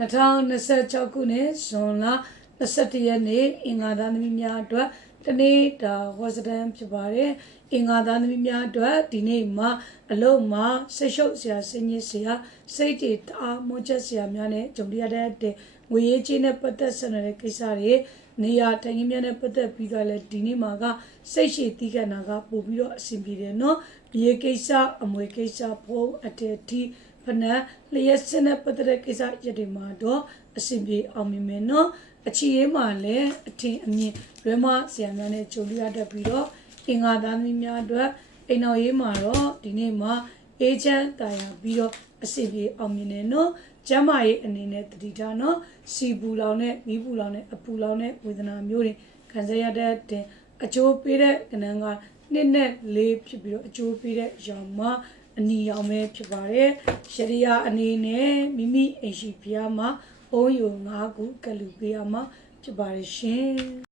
2026ခုနှစ်ဇွန်လ21ရက်နေ့အင်္ဂါသားသမီးများအတွက်တနေ့တာဟောစတန်ဖြစ်ပါတယ်အင်္ဂါသားသမီးများအတွက်ဒီနေ့မှာအလုံးမှာစိတ်ရှုပ်စရာစိတ်ညစ်စရာစိတ်တွေတအားမွန်းချက်စရာများနဲ့ကြုံရတဲ့ငွေရေးကြေးနဲ့ပတ်သက်ဆက်နွယ်တဲ့ကိစ္စတွေနေရာထိုင်ခင်းများနဲ့ပတ်သက်ပြီးတော့လည်းဒီနေ့မှာကစိတ်ရှည်တီးခတ်နာကပို့ပြီးတော့အဆင်ပြေတယ်နော်မြေကိစ္စအမွေကိစ္စဖုံးအတဲတီဖနက်လျှက်စနဲ့ပတ်သက်တဲ့ကိစ္စရတဲ့မှာတော့အဆင်ပြေအောင်မြင်မယ်နော်အချီရေးမှာလည်းအထင်အမြင်လွဲမဆရာများနဲ့ကြုံရတတ်ပြီးတော့အင်္ဂါသားသမီးများအတွက်အိမ်တော်ရေးမှာတော့ဒီနေ့မှာအေဂျင့်တာယာပြီးတော့အဆင်ပြေအောင်မြင်တယ်နော်ကျမ်းမာရေးအနေနဲ့တတိထားနော်စီပူလောင်နဲ့မီးပူလောင်နဲ့အပူလောင်နဲ့ဝေဒနာမျိုးတွေခံစားရတဲ့အကျိုးပေးတဲ့ကဏ္ဍကနှစ်နဲ့လေးဖြစ်ပြီးတော့အကျိုးပေးတဲ့ရောင်မှာအနီရောင်ပဲဖြစ်ပါတယ်ရှရိယာအနေနဲ့မိမိအိမ်ရှိဖျားမှာအုံးယုံ၅ခုကလူပေးရမှာဖြစ်ပါတယ်ရှင်